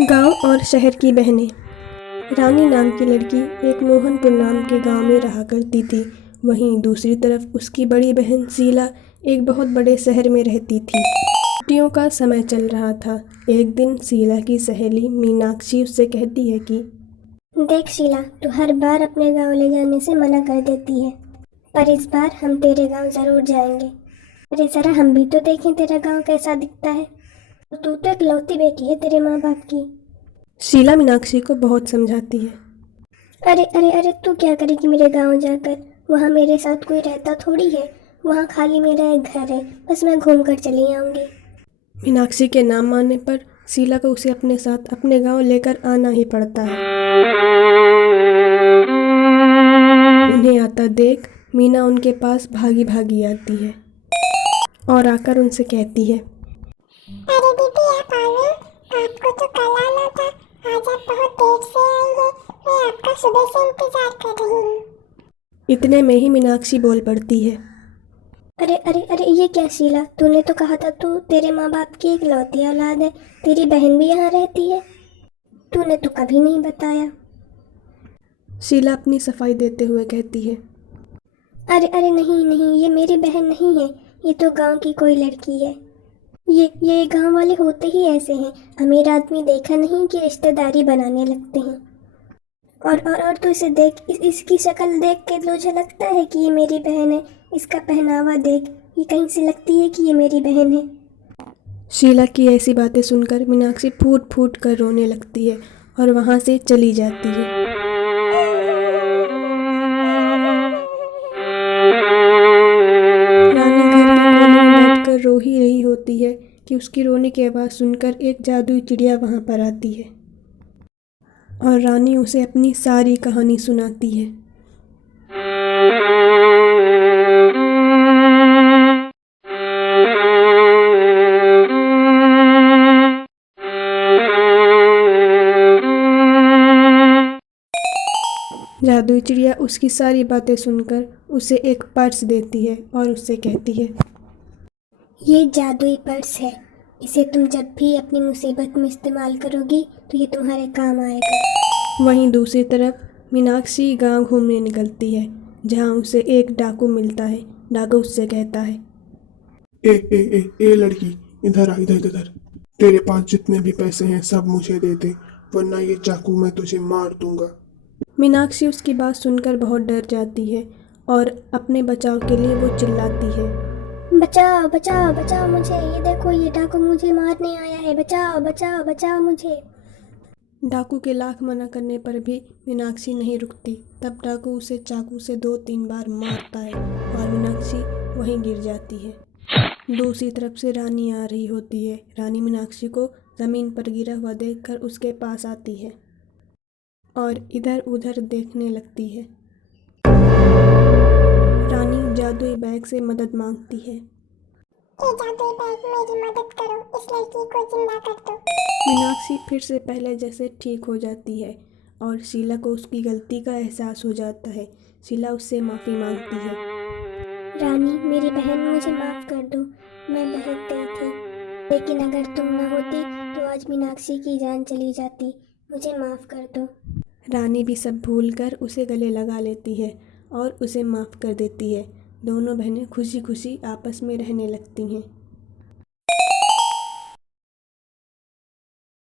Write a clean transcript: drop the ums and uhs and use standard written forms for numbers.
गांव और शहर की बहनें। रानी नाम की लड़की एक मोहनपुर नाम के गांव में रहा करती थी। वहीं दूसरी तरफ उसकी बड़ी बहन शीला एक बहुत बड़े शहर में रहती थी। छुट्टियों का समय चल रहा था। एक दिन शीला की सहेली मीनाक्षी उससे कहती है कि देख शीला, तू हर बार अपने गांव ले जाने से मना कर देती है, पर इस बार हम तेरे गांव जरूर जाएंगे। अरे जरा हम भी तो देखें तेरा गांव कैसा दिखता है। तू तो इकलौती बेटी है तेरे माँ बाप की। शीला मीनाक्षी को बहुत समझाती है। अरे अरे अरे, तू क्या करेगी मेरे गांव जाकर? वहाँ मेरे साथ कोई रहता थोड़ी है। वहाँ खाली मेरा एक घर है, बस मैं घूम कर चली आऊँगी। मीनाक्षी के नाम मानने पर शीला को उसे अपने साथ अपने गांव लेकर आना ही पड़ता है। उन्हें आता देख मीना उनके पास भागी भागी आती है और आकर उनसे कहती है, अरे दीदी आप आ गए। आपको तो कल आना था, आज आप बहुत देर से आई हैं। मैं आपका सुबह से इंतजार कर रही हूँ। इतने में ही मीनाक्षी बोल पड़ती है। अरे अरे अरे, ये क्या शीला, तूने तो कहा था तू तेरे माँ बाप की इकलौती औलाद है। तेरी बहन भी यहाँ रहती है, तूने तो कभी नहीं बताया। शीला अपनी सफाई देते हुए कहती है, अरे अरे नहीं नहीं, ये मेरी बहन नहीं है, ये तो गांव की कोई लड़की है। ये गांव वाले होते ही ऐसे हैं। अमीर आदमी देखा नहीं कि रिश्तेदारी बनाने लगते हैं। और तो इसे देख, इसकी शक्ल देख के तुझे लगता है कि ये मेरी बहन है। इसका पहनावा देख, ये कहीं से लगती है कि ये मेरी बहन है। शीला की ऐसी बातें सुनकर मीनाक्षी फूट फूट कर रोने लगती है और वहाँ से चली जाती है। रानी घर के कोने में बैठकर रो ही रही होती है कि उसकी रोने की आवाज़ सुनकर एक जादुई चिड़िया वहाँ पर आती है और रानी उसे अपनी सारी कहानी सुनाती है। जादुई चिड़िया उसकी सारी बातें सुनकर उसे एक पर्स देती है और उससे कहती है, ये जादुई पर्स है। इसे तुम जब भी अपनी मुसीबत में इस्तेमाल करोगी तो ये तुम्हारे काम आएगा। वहीं दूसरी तरफ मीनाक्षी गांव घूमने निकलती है, जहां उसे एक डाकू मिलता है। डाकू उससे कहता है, ए ए ए ए लड़की, इधर आ, इधर इधर। तेरे पास जितने भी पैसे हैं सब मुझे दे दे, वरना ये चाकू मैं तुझे मार दूंगा। मीनाक्षी उसकी बात सुनकर बहुत डर जाती है और अपने बचाव के लिए वो चिल्लाती है, बचाओ बचाओ बचाओ मुझे, ये देखो ये डाकू मुझे मारने आया है। बचाओ बचाओ बचाओ मुझे। डाकू के लाख मना करने पर भी मीनाक्षी नहीं रुकती। तब डाकू उसे चाकू से 2-3 बार मारता है और मीनाक्षी वहीं गिर जाती है। दूसरी तरफ से रानी आ रही होती है। रानी मीनाक्षी को ज़मीन पर गिरा हुआ देखकर उसके पास आती है और इधर उधर देखने लगती है। रानी जादुई बैग से मदद मांगती है। ए जादुई बैग, मेरी मदद करो, इस लड़की को जिंदा कर दो। मीनाक्षी फिर से पहले जैसे ठीक हो जाती है और शीला को उसकी गलती का एहसास हो जाता है। शीला उससे माफ़ी मांगती है। रानी, मेरी बहन, मुझे माफ़ कर दो। मैं बहक गई थी, लेकिन अगर तुम न होती तो आज मीनाक्षी की जान चली जाती। मुझे माफ़ कर दो। रानी भी सब भूलकर उसे गले लगा लेती है और उसे माफ़ कर देती है। दोनों बहनें खुशी खुशी आपस में रहने लगती हैं।